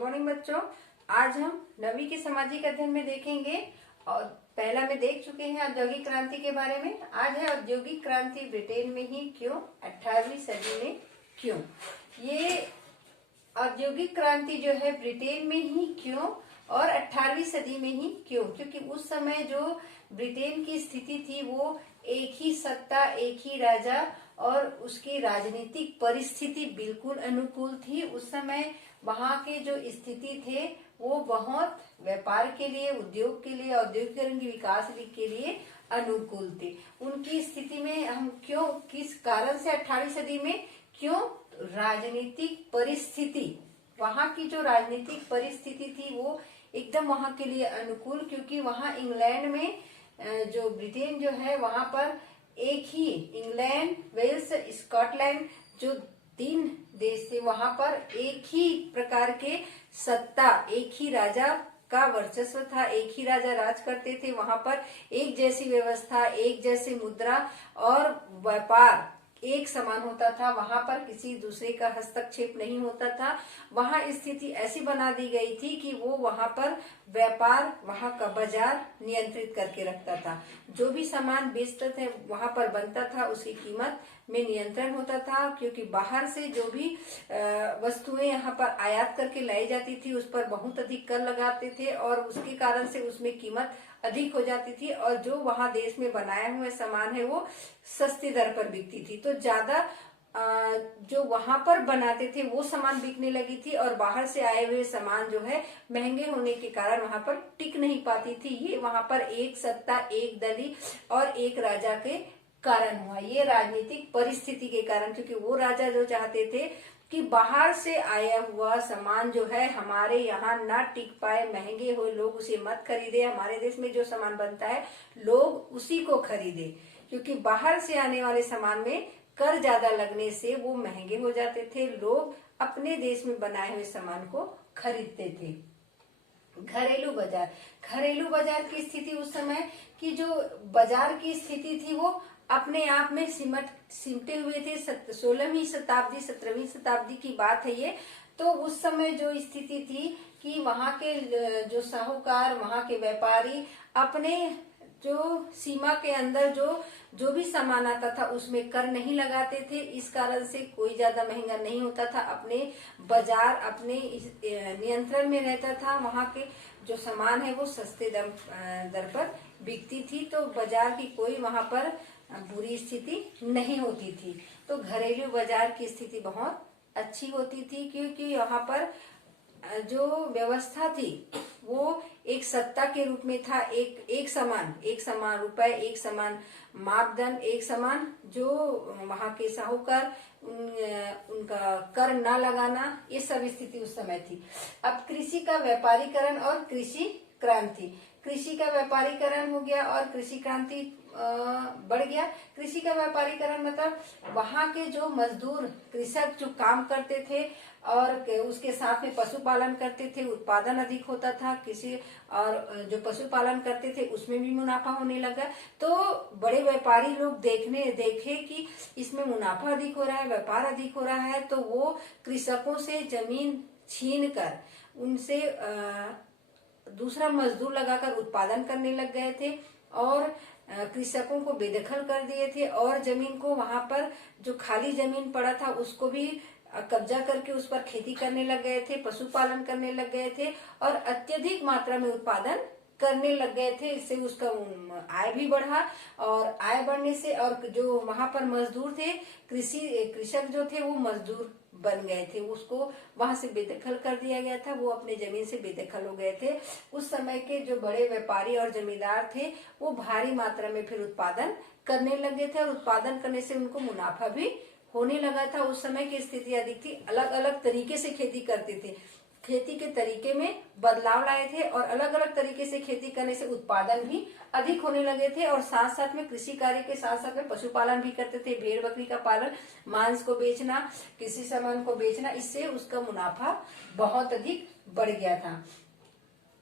Morning बच्चों। आज हम 9वीं के सामाजिक अध्ययन में देखेंगे और पहला में देख चुके हैं औद्योगिक क्रांति के बारे में। आज है औद्योगिक क्रांति ब्रिटेन में ही क्यों, 18वीं सदी में क्यों। ये औद्योगिक क्रांति जो है ब्रिटेन में ही क्यों और 18वीं सदी में ही क्यों, क्योंकि उस समय जो ब्रिटेन की स्थिति थी वो एक ही सत्ता, एक ही राजा और उसकी राजनीतिक परिस्थिति बिल्कुल अनुकूल थी। उस समय वहां के जो स्थिति थे वो बहुत व्यापार के लिए, उद्योग के लिए, औद्योगिकरण के विकास के लिए अनुकूल थे। उनकी स्थिति में हम क्यों, किस कारण से 18वीं सदी में क्यों, राजनीतिक परिस्थिति, वहां की जो राजनीतिक परिस्थिति थी वो एकदम वहां के लिए अनुकूल, क्योंकि वहां इंग्लैंड में जो ब्रिटेन जो है वहां पर एक ही इंग्लैंड, वेल्स, स्कॉटलैंड जो 3 देश थे वहां पर एक ही प्रकार के सत्ता, एक ही राजा का वर्चस्व था, एक ही राजा राज करते थे। वहां पर एक जैसी व्यवस्था, एक जैसी मुद्रा और व्यापार एक समान होता था। वहां पर किसी दूसरे का हस्तक्षेप नहीं होता था। वहां स्थिति ऐसी बना दी गई थी कि वो वहां पर व्यापार, वहां का बाजार नियंत्रित करके रखता था। जो भी सामान बेचते थे वहां पर बनता था, उसकी कीमत में नियंत्रण होता था, क्योंकि बाहर से जो भी वस्तुएं यहाँ पर आयात करके लाई जाती थी उस पर बहुत अधिक कर लगाते थे और उसके कारण से उसमें कीमत अधिक हो जाती थी और जो वहां देश में बनाया हुआ सामान है वो सस्ती दर पर बिकती थी। तो ज्यादा जो वहां पर बनाते थे वो सामान बिकने लगी थी और बाहर से आए हुए सामान जो है महंगे होने के कारण वहां पर टिक नहीं पाती थी। ये वहां पर एक सत्ता, एक दली और एक राजा के कारण हुआ, ये राजनीतिक परिस्थिति के कारण, क्योंकि वो राजा जो चाहते थे कि बाहर से आया हुआ सामान जो है हमारे यहाँ ना टिक पाए, महंगे हो, लोग उसे मत खरीदे। हमारे देश में जो सामान बनता है लोग उसी को खरीदे, क्योंकि बाहर से आने वाले सामान में कर ज्यादा लगने से वो महंगे हो जाते थे। लोग अपने देश में बनाए हुए सामान को खरीदते थे। घरेलू बाजार, घरेलू बाजार की स्थिति उस समय की जो बाजार की स्थिति थी वो अपने आप में सिमटे हुए थे। 16वीं शताब्दी, 17वीं शताब्दी की बात है ये। तो उस समय जो स्थिति थी कि वहां के जो साहूकार, वहां के व्यापारी अपने जो सीमा के अंदर जो भी सामान आता था उसमें कर नहीं लगाते थे। इस कारण से कोई ज्यादा महंगा नहीं होता था, अपने बाजार अपने नियंत्रण में रहता था। वहां के जो सामान है वो सस्ते दर पर बिकती थी, तो बाजार की कोई वहां पर बुरी स्थिति नहीं होती थी। तो घरेलू बाजार की स्थिति बहुत अच्छी होती थी, क्योंकि यहाँ पर जो व्यवस्था थी वो एक सत्ता के रूप में था। एक समान रुपए, एक समान मापदंड, एक समान जो वहां के साहूकार उनका कर ना लगाना, ये सब स्थिति उस समय थी। अब कृषि का व्यापारीकरण और कृषि क्रांति, कृषि का व्यापारीकरण हो गया और कृषि क्रांति बढ़ गया। कृषि का व्यापारीकरण मतलब वहां के जो मजदूर, कृषक जो काम करते थे और उसके साथ में पशुपालन करते थे, उत्पादन अधिक होता था। कृषि और जो पशुपालन करते थे उसमें भी मुनाफा होने लगा। तो बड़े व्यापारी लोग देखे कि इसमें मुनाफा अधिक हो रहा है, व्यापार अधिक हो रहा है, तो वो कृषकों से जमीन छीन कर उनसे दूसरा मजदूर लगाकर उत्पादन करने लग गए थे और कृषकों को बेदखल कर दिए थे और जमीन को, वहां पर जो खाली जमीन पड़ा था उसको भी कब्जा करके उस पर खेती करने लग गए थे, पशुपालन करने लग गए थे और अत्यधिक मात्रा में उत्पादन करने लग गए थे। इससे उसका आय भी बढ़ा और आय बढ़ने से और जो वहां पर मजदूर थे, कृषक जो थे वो मजदूर बन गए थे, उसको वहां से बेदखल कर दिया गया था, वो अपने जमीन से बेदखल हो गए थे। उस समय के जो बड़े व्यापारी और जमींदार थे वो भारी मात्रा में फिर उत्पादन करने लगे थे और उत्पादन करने से उनको मुनाफा भी होने लगा था। उस समय की स्थिति अधिक थी, अलग अलग तरीके से खेती करते थे, खेती के तरीके में बदलाव लाए थे और अलग अलग तरीके से खेती करने से उत्पादन भी अधिक होने लगे थे और साथ साथ में कृषि कार्य के साथ साथ में पशुपालन भी करते थे, भेड़ बकरी का पालन, मांस को बेचना, कृषि सामान को बेचना, इससे उसका मुनाफा बहुत अधिक बढ़ गया था।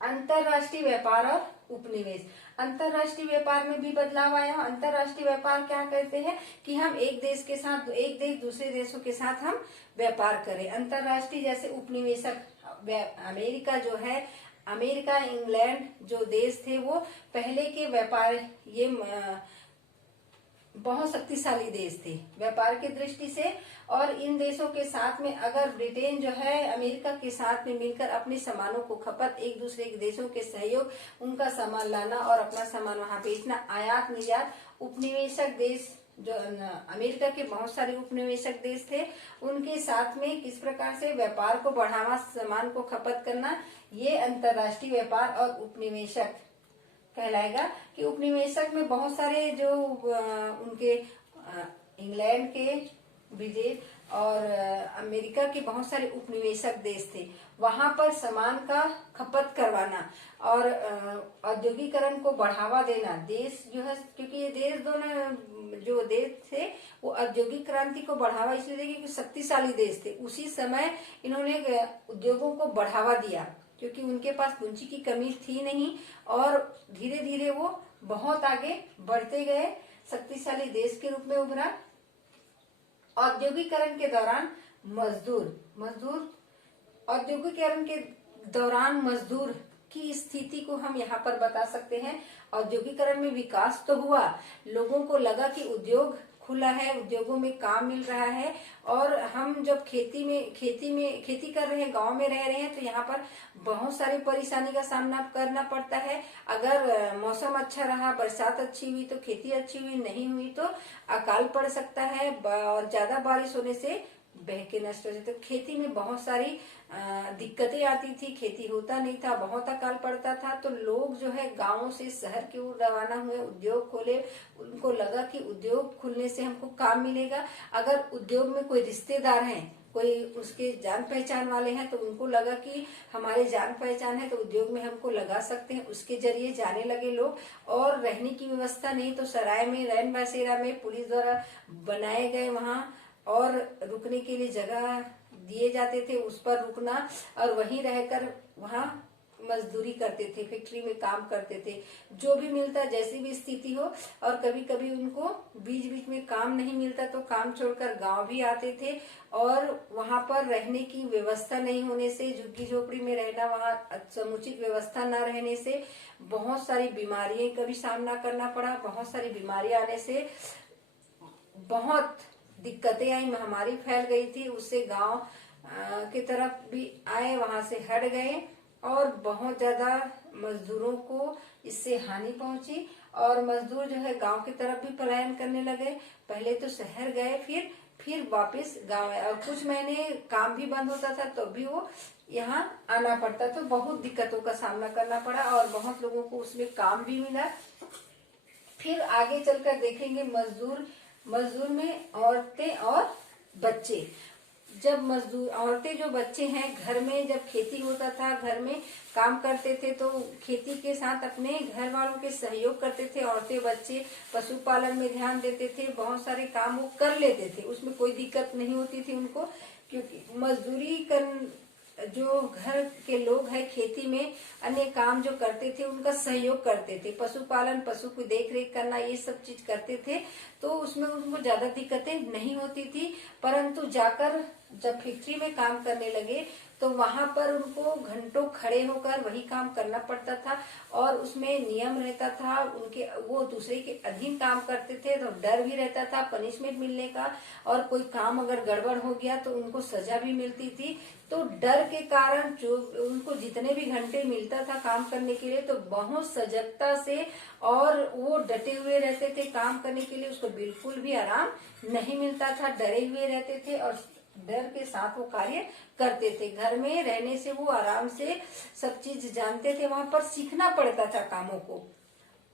अंतरराष्ट्रीय व्यापार और उपनिवेश, अंतरराष्ट्रीय व्यापार में भी बदलाव आया। अंतरराष्ट्रीय व्यापार क्या कहते हैं कि हम एक देश दूसरे देशों के साथ हम व्यापार करें। अंतरराष्ट्रीय जैसे उपनिवेशक अमेरिका जो है, अमेरिका इंग्लैंड जो देश थे वो पहले के व्यापार ये बहुत शक्तिशाली देश थे व्यापार की दृष्टि से। और इन देशों के साथ में अगर ब्रिटेन जो है अमेरिका के साथ में मिलकर अपने सामानों को खपत, एक दूसरे के देशों के सहयोग, उनका सामान लाना और अपना सामान वहां बेचना, आयात निर्यात, उपनिवेशक देश जो अमेरिका के बहुत सारे उपनिवेशक देश थे उनके साथ में किस प्रकार से व्यापार को बढ़ावा, सामान को खपत करना, ये अंतर्राष्ट्रीय व्यापार और उपनिवेशक कहलाएगा। कि उपनिवेशक में बहुत सारे जो उनके इंग्लैंड के, ब्रिटेन और अमेरिका के बहुत सारे उपनिवेशक देश थे, वहां पर सामान का खपत करवाना और औद्योगिकरण को बढ़ावा देना। देश जो है, क्योंकि ये देश दोनों जो देश थे वो औद्योगिक क्रांति को बढ़ावा इसलिए देंगे क्योंकि शक्तिशाली देश थे। उसी समय इन्होंने उद्योगों को बढ़ावा दिया क्योंकि उनके पास पूंजी की कमी थी नहीं और धीरे धीरे वो बहुत आगे बढ़ते गए, शक्तिशाली देश के रूप में उभरा। औद्योगिकरण के दौरान औद्योगिकरण के दौरान मजदूर की स्थिति को हम यहाँ पर बता सकते हैं। औद्योगिकरण में विकास तो हुआ, लोगों को लगा कि उद्योग खुला है, उद्योगों में काम मिल रहा है और हम जब खेती कर रहे हैं, गांव में रह रहे हैं तो यहाँ पर बहुत सारी परेशानी का सामना करना पड़ता है। अगर मौसम अच्छा रहा, बरसात अच्छी हुई तो खेती अच्छी हुई, नहीं हुई तो अकाल पड़ सकता है और ज्यादा बारिश होने से बह के नष्ट हो जाते। तो खेती में बहुत सारी दिक्कतें आती थी, खेती होता नहीं था, बहुत अकाल पड़ता था। तो लोग जो है गांवों से शहर की ओर रवाना हुए, उद्योग खोले। उनको लगा कि उद्योग खुलने से हमको काम मिलेगा। अगर उद्योग में कोई रिश्तेदार हैं, कोई उसके जान पहचान वाले हैं तो उनको लगा कि हमारे जान पहचान है तो उद्योग में हमको लगा सकते हैं। उसके जरिए जाने लगे लोग। और रहने की व्यवस्था नहीं तो सराय में, रैन बसेरा में पुलिस द्वारा बनाए गए वहां और रुकने के लिए जगह दिए जाते थे, उस पर रुकना और वहीं रहकर वहां मजदूरी करते थे, फैक्ट्री में काम करते थे, जो भी मिलता जैसी भी स्थिति हो। और कभी कभी उनको बीच बीच में काम नहीं मिलता तो काम छोड़कर गांव भी आते थे। और वहां पर रहने की व्यवस्था नहीं होने से, झुग्गी झोपड़ी में रहना, वहां समुचित व्यवस्था न रहने से बहुत सारी बीमारियों का भी सामना करना पड़ा। बहुत सारी बीमारी आने से बहुत दिक्कतें आई, महामारी फैल गई थी। उससे गांव की तरफ भी आए, वहां से हट गए और बहुत ज्यादा मजदूरों को इससे हानि पहुंची और मजदूर जो है गांव की तरफ भी पलायन करने लगे। पहले तो शहर गए, फिर वापस गांव आए और कुछ महीने काम भी बंद होता था तो भी वो यहाँ आना पड़ता। तो बहुत दिक्कतों का सामना करना पड़ा और बहुत लोगों को उसमें काम भी मिला। फिर आगे चलकर देखेंगे मजदूर में औरतें और बच्चे। जब मजदूर औरतें जो बच्चे हैं घर में, जब खेती होता था घर में काम करते थे तो खेती के साथ अपने घर वालों के सहयोग करते थे। औरतें बच्चे पशुपालन में ध्यान देते थे, बहुत सारे काम वो कर लेते थे, उसमें कोई दिक्कत नहीं होती थी उनको। क्योंकि मजदूरी कर जो घर के लोग हैं खेती में अन्य काम जो करते थे उनका सहयोग करते थे, पशुपालन, पशु की देख रेख करना, ये सब चीज करते थे। तो उसमें उनको ज्यादा दिक्कतें नहीं होती थी। परंतु जाकर जब फैक्ट्री में काम करने लगे तो वहां पर उनको घंटों खड़े होकर वही काम करना पड़ता था और उसमें नियम रहता था। उनके वो दूसरे के अधीन काम करते थे तो डर भी रहता था पनिशमेंट मिलने का और कोई काम अगर गड़बड़ हो गया तो उनको सजा भी मिलती थी। तो डर के कारण जो उनको जितने भी घंटे मिलता था काम करने के लिए तो बहुत सजगता से और वो डटे हुए रहते थे काम करने के लिए। उसको बिल्कुल भी आराम नहीं मिलता था, डरे हुए रहते थे और डर के साथ वो कार्य करते थे। घर में रहने से वो आराम से सब चीज जानते थे, वहां पर सीखना पड़ता था कामों को,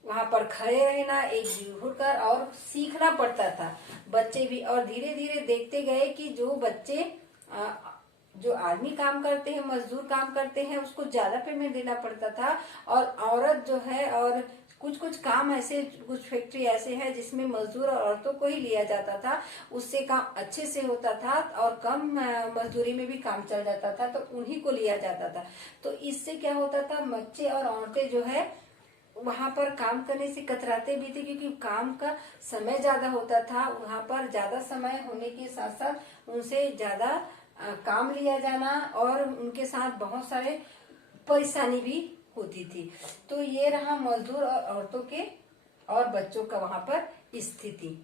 वहां पर खड़े रहना, एक जुट कर और सीखना पड़ता था बच्चे भी। और धीरे धीरे देखते गए कि जो बच्चे जो आदमी काम करते हैं, मजदूर काम करते हैं, उसको ज्यादा पेमेंट देना पड़ता था और औरत जो है और कुछ काम ऐसे, कुछ फैक्ट्री ऐसे हैं जिसमें मजदूर और औरतों को ही लिया जाता था, उससे काम अच्छे से होता था और कम मजदूरी में भी काम चल जाता था तो उन्हीं को लिया जाता था। तो इससे क्या होता था, बच्चे और औरतें जो है वहां पर काम करने से कतराते भी थे क्योंकि काम का समय ज्यादा होता था। वहां पर ज्यादा समय होने के साथ साथ उनसे ज्यादा काम लिया जाना और उनके साथ बहुत सारे परेशानी भी होती थी। तो ये रहा मजदूर और औरतों के और बच्चों का वहां पर स्थिति।